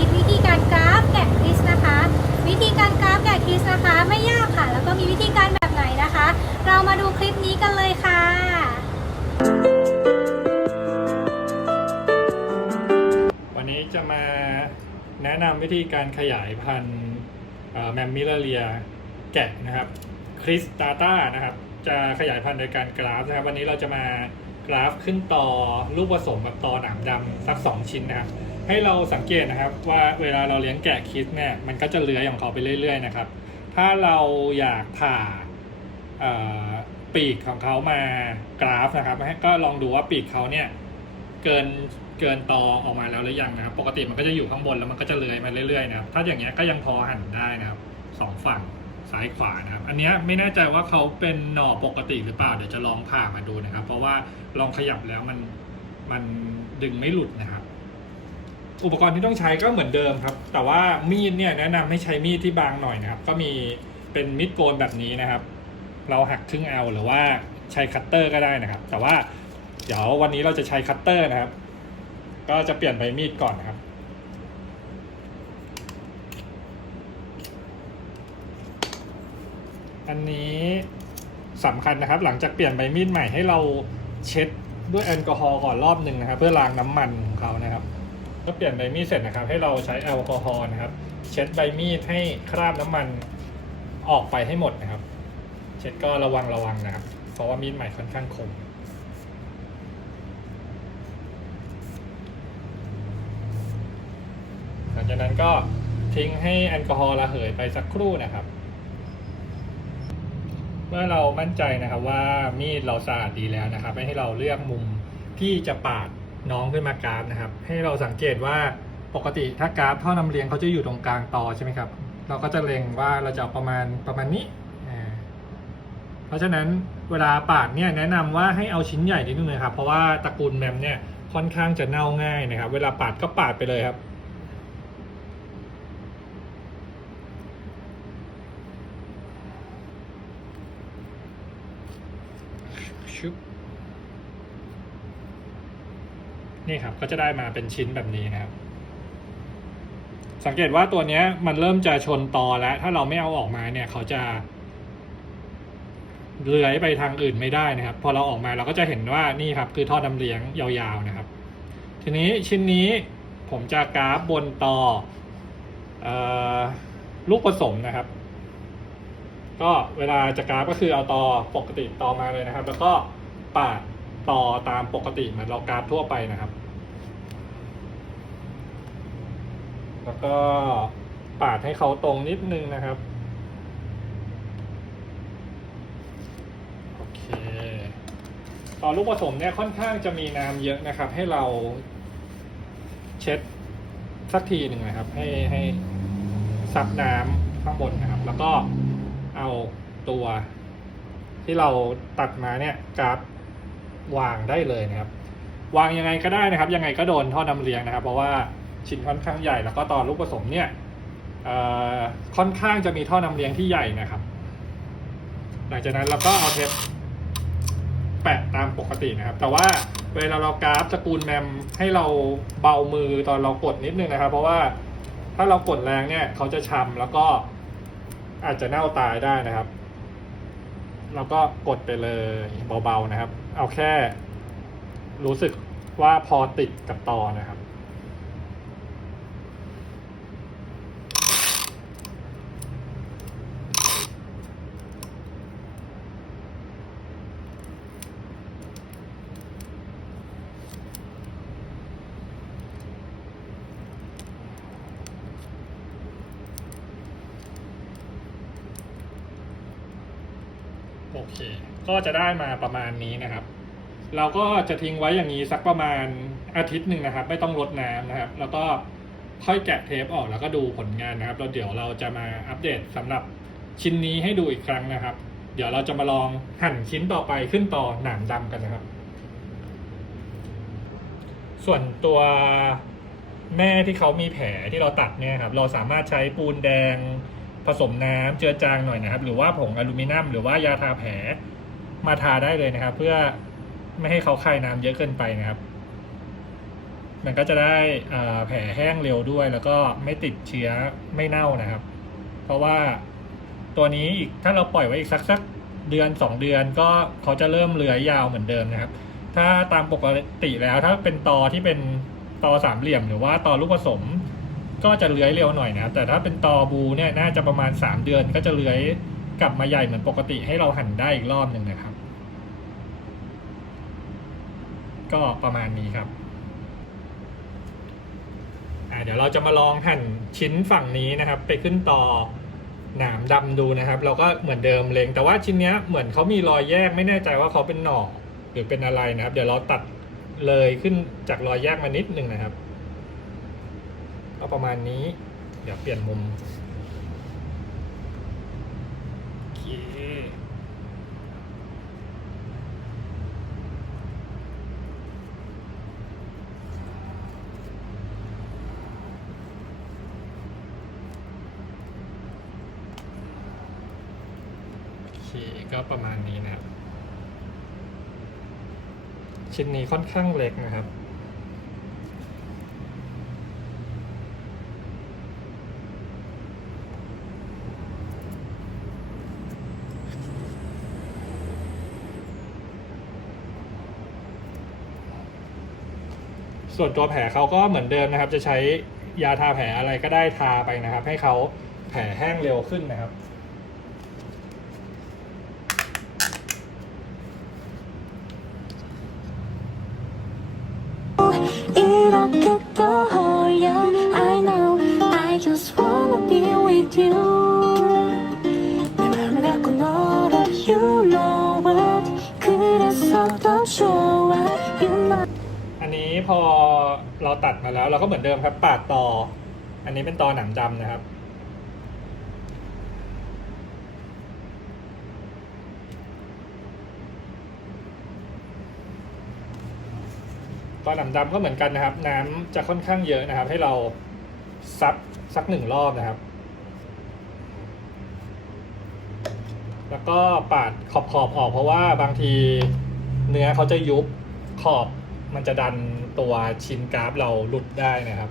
ธิตวิธีการกราฟแกะคริสนะคะ วิธีการกราฟแกะคริสนะคะ ไม่ยากค่ะ แล้วก็มีวิธีการแบบไหนนะคะ เรามาดูคลิปนี้กันเลยค่ะวันนี้จะมาแนะนำวิธีการขยายพันธุ์แมมมิลเลียแกะนะครับคริสตาตานะครับจะขยายพันธุ์โดยการกราฟนะครับ วันนี้เราจะมากราฟขึ้นต่อลูกผสมกับต่อหนามดำสัก 2 ชิ้นนะครับ ให้เราสังเกตนะครับว่าเวลาเราเลี้ยงแกะคริสเนี่ยมันก็จะเลื้อยของเขาไปเรื่อย ๆ นะครับ ถ้าเราอยากผ่าปีกของเขามากราฟนะครับก็ลองดูว่าปีกเขาเนี่ยเกินเกินตอออกมาแล้วหรือยังนะครับ ปกติมันก็จะอยู่ข้างบนแล้วมันก็จะเลื้อยมาเรื่อยๆนะครับถ้าอย่างเงี้ยก็ยังพอหั่นได้นะครับสองฝั่งซ้ายขวานะครับ อันนี้ไม่แน่ใจว่าเขาเป็นหน่อปกติหรือเปล่าเดี๋ยวจะลองผ่ามาดูนะครับ เพราะว่าลองขยับแล้วมันมันดึงไม่หลุดนะครับ อุปกรณ์ที่ต้องใช้ก็เหมือนเดิมครับ แต่ว่ามีดเนี่ยแนะนำให้ใช้มีดที่บางหน่อยนะครับ ก็มีเป็นมีดโกนแบบนี้นะครับ เราหักครึ่งเอาหรือว่าใช้คัตเตอร์ก็ได้นะครับ แต่ว่าเดี๋ยววันนี้เราจะใช้คัตเตอร์นะครับ ก็จะเปลี่ยนใบมีดก่อนนะครับอันนี้สำคัญนะครับ หลังจากเปลี่ยนใบมีดใหม่ให้เราเช็ดด้วยแอลกอฮอล์ก่อนรอบหนึ่งนะครับ เพื่อล้างน้ำมันของเขานะครับ ก็เปลี่ยนใบมีดเสร็จนะครับ ให้เราใช้แอลกอฮอล์นะครับ เช็ดใบมีดให้คราบน้ำมันออกไปให้หมดนะครับ เช็ดก็ระวังระวังนะครับ เพราะว่ามีดใหม่ค่อนข้างคมหลังจากนั้นก็ทิ้งให้แอลกอฮอล์ระเหยไปสักครู่นะครับ เมื่อเรามั่นใจนะครับว่ามีดเราสะอาดดีแล้วนะครับ ให้เราเลือกมุมที่จะปาด น้องขึ้นมากราฟนะครับ ให้เราสังเกตว่าปกติถ้ากราฟท่อนำเลี้ยงเขาจะอยู่ตรงกลางต่อใช่ไหมครับ เราก็จะเล็งว่าเราจะเอาประมาณประมาณนี้ เพราะฉะนั้นเวลาปาดเนี่ยแนะนำว่าให้เอาชิ้นใหญ่นิดนึงนะครับ เพราะว่าตระกูลแมมเนี่ยค่อนข้างจะเน่าง่ายนะครับ เวลาปาดก็ปาดไปเลยครับชุบ นี่ครับก็จะได้มาเป็นชิ้นแบบนี้นะครับ สังเกตว่าตัวเนี้ยมันเริ่มจะชนตอแล้ว ถ้าเราไม่เอาออกมาเนี่ย เขาจะเลื้อยไปทางอื่นไม่ได้นะครับ พอเราออกมาเราก็จะเห็นว่านี่ครับ คือท่อน้ำเลี้ยงยาวๆนะครับ ทีนี้ชิ้นนี้ผมจะกราฟบนตอเออลูกผสมนะครับ ก็เวลาจะกราฟก็คือเอาตอปกติตอมาเลยนะครับ แล้วก็ปาด ตอตามปกติเหมือนเรากราฟทั่วไปนะครับ แล้วก็ปาดให้เขาตรงนิดนึงนะครับ โอเคตอนลูกผสมเนี่ยค่อนข้างจะมีน้ำเยอะนะครับ ให้เราเช็ดสักทีหนึ่งนะครับ ให้ให้ซับน้ำข้างบนนะครับ แล้วก็เอาตัวที่เราตัดมาเนี่ยกราฟ วางได้เลยนะครับ วางยังไงก็ได้นะครับ ยังไงก็โดนท่อนำเลี้ยงนะครับ เพราะว่าชิ้นค่อนข้างใหญ่แล้วก็ตอนลูกผสมเนี่ยค่อนข้างจะมีท่อนำเลี้ยงที่ใหญ่นะครับ หลังจากนั้นเราก็เอาเทปแปะตามปกตินะครับ แต่ว่าเวลาเรากราฟสกูลแมมให้เราเบามือตอนเรากดนิดนึงนะครับ เพราะว่าถ้าเรากดแรงเนี่ยเขาจะช้ำแล้วก็อาจจะเน่าตายได้นะครับ เราก็กดไปเลยเบาๆนะครับ เอาแค่ รู้สึกว่าพอติดกับตอนะครับ โอเค ก็จะได้มาประมาณนี้นะครับ เราก็จะทิ้งไว้อย่างนี้สักประมาณอาทิตย์หนึ่งนะครับ ไม่ต้องรดน้ำนะครับ แล้วก็ค่อยแกะเทปออกแล้วก็ดูผลงานนะครับแล้วเดี๋ยวเราจะมาอัปเดตสำหรับชิ้นนี้ให้ดูอีกครั้งนะครับ เดี๋ยวเราจะมาลองหั่นชิ้นต่อไปขึ้นต่อหนามดำกันนะครับ ส่วนตัวแม่ที่เขามีแผลที่เราตัดเนี่ยครับ เราสามารถใช้ปูนแดงผสมน้ำเจือจางหน่อยนะครับ หรือว่าผงอลูมิเนียมหรือว่ายาทาแผล มาทาได้เลยนะครับ เพื่อไม่ให้เขาคายน้ำเยอะเกินไปนะครับ มันก็จะได้แผลแห้งเร็วด้วย แล้วก็ไม่ติดเชื้อไม่เน่านะครับ เพราะว่าตัวนี้อีกถ้าเราปล่อยไว้อีกสักสักเดือนสองเดือนก็เขาจะเริ่มเลื้อยยาวเหมือนเดิมนะครับ ถ้าตามปกติแล้วถ้าเป็นตอที่เป็นตอสามเหลี่ยม หรือว่าตอลูกผสม ก็จะเลื้อยเร็วหน่อยนะครับ แต่ถ้าเป็นตอบูเนี่ยน่าจะประมาณ 3 เดือนก็จะเลื้อย กลับมาใหญ่เหมือนปกติให้เราหั่นได้อีกรอบหนึ่งนะครับ ก็ประมาณนี้ครับเดี๋ยวเราจะมาลองหั่นชิ้นฝั่งนี้นะครับ ไปขึ้นต่อหนามดำดูนะครับ เราก็เหมือนเดิมเลงแต่ว่าชิ้นนี้เหมือนเขามีรอยแยกไม่แน่ใจว่าเขาเป็นหน่อหรือเป็นอะไรนะครับ เดี๋ยวเราตัดเลยขึ้นจากรอยแยกมานิดนึงนะครับก็ประมาณนี้ เดี๋ยวเปลี่ยนมุมโอเคโอ เคก็ประมาณนี้นะครับ ชิ้นนี้ค่อนข้างเล็กนะครับ ส่วนตัวแผลเขาก็เหมือนเดิมนะครับ จะใช้ยาทาแผลอะไรก็ได้ทาไปนะครับ ให้เขาแผลแห้งเร็วขึ้นนะครับ อันนี้พอเราตัดมาแล้ว เราก็เหมือนเดิมครับ ปาดต่อ อันนี้เป็นตอหนังดำนะครับตอนหนังดำก็เหมือนกันนะครับ น้ำจะค่อนข้างเยอะนะครับ ให้เราซับสักหนึ่งรอบนะครับ แล้วก็ปาดขอบขอบออกเพราะว่าบางทีเนื้อเขาจะยุบขอบมันจะดัน ตัวชิ้นกราฟเราหลุดได้นะครับ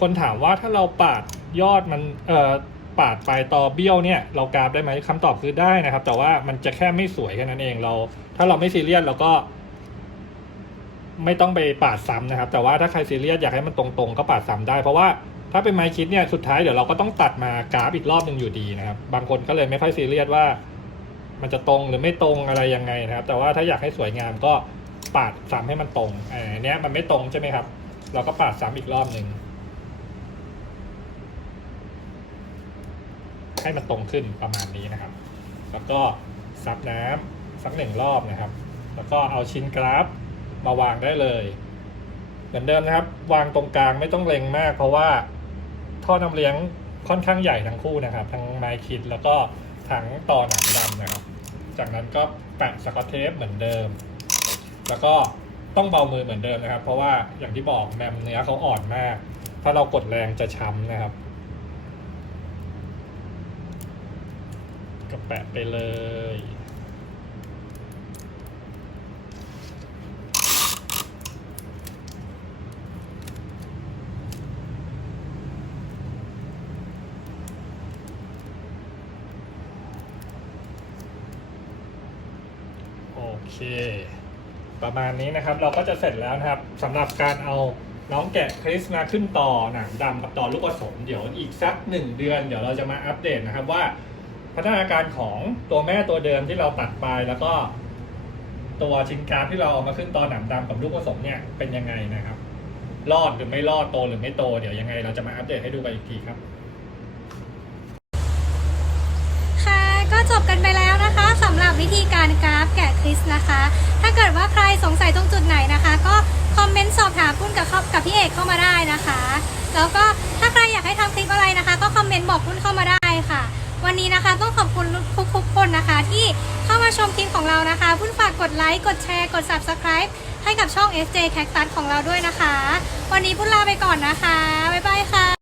คนถามว่าถ้าเราปาดยอดมันเอ่อปาดปลายตอเบี้ยวเนี่ยเรากราฟได้ไหมคำตอบคือได้นะครับ แต่ว่ามันจะแค่ไม่สวยแค่นั้นเองเรา ถ้าเราไม่ซีเรียสเราก็ ไม่ต้องไปปาดซ้ำนะครับ แต่ว่าถ้าใครซีเรียสอยากให้มันตรงๆ ก็ปาดซ้ำได้เพราะว่าถ้าเป็นไม้คิดเนี่ยสุดท้ายเดี๋ยวเราก็ต้องตัดมากราฟอีกรอบหนึ่งอยู่ดีนะครับ บางคนก็เลยไม่ค่อยซีเรียสว่า มันจะตรงหรือไม่ตรงอะไรยังไงนะครับ แต่ว่าถ้าอยากให้สวยงามก็ปาดซ้ำให้มันตรงอันนี้มันไม่ตรงใช่ไหมครับ เราก็ปาดซ้ำอีกรอบหนึ่ง ให้มันตรงขึ้นประมาณนี้นะครับ แล้วก็ซับน้ำสักหนึ่งรอบนะครับ แล้วก็เอาชิ้นกราฟมาวางได้เลย เหมือนเดิมนะครับ วางตรงกลางไม่ต้องเล็งมาก เพราะว่าท่อน้ำเลี้ยงค่อนข้างใหญ่ทั้งคู่นะครับ ทั้งไมคิดแล้วก็ทั้งต่อหนังดำนะครับ จากนั้นก็แปะสกอตเทปเหมือนเดิม แล้วก็ต้องเบามือเหมือนเดิมนะครับ เพราะว่าอย่างที่บอกแมมเนื้อเขาอ่อนมาก ถ้าเรากดแรงจะช้ำนะครับ ก็แปะไปเลยโอเค ประมาณนี้นะครับเราก็จะเสร็จแล้วนะครับสำหรับการเอาน้องแกะคริสมาขึ้นต่อหนังดำกับต่อลูกผสมเดี๋ยวอีกสักหนึ่งเดือน เดี๋ยวเราจะมาอัปเดตนะครับว่า พัฒนาการของตัวแม่ตัวเดิมที่เราตัดไปแล้วก็ตัวชิ้นกราฟที่เราเอามาขึ้นตอนหนังดำกับลูกผสมเนี่ยเป็นยังไงนะครับ รอดหรือไม่รอดโตหรือไม่โตเดี๋ยวยังไง เราจะมาอัปเดตให้ดูกันอีกทีครับ ค่ะก็จบกันไปแล้วนะคะสำหรับวิธีการกราฟแกะคริสนะคะ ถ้าเกิดว่าใครสงสัยตรงจุดไหนนะคะ ก็คอมเมนต์สอบถามปุ้นกับกับพี่เอกเข้ามาได้นะคะ แล้วก็ถ้าใครอยากให้ทำคลิปอะไรนะคะ ก็คอมเมนต์บอกปุ้นเข้ามาได้ วันนี้นะคะ ต้องขอบคุณทุกๆคนนะคะ ที่เข้ามาชมคลิปของเรานะคะพุ่นฝากกดไลค์ กดแชร์ กด subscribe ให้กับช่อง SJ Cactus ของเราด้วยนะคะ วันนี้พุ่นลาไปก่อนนะคะ บ๊ายบายค่ะ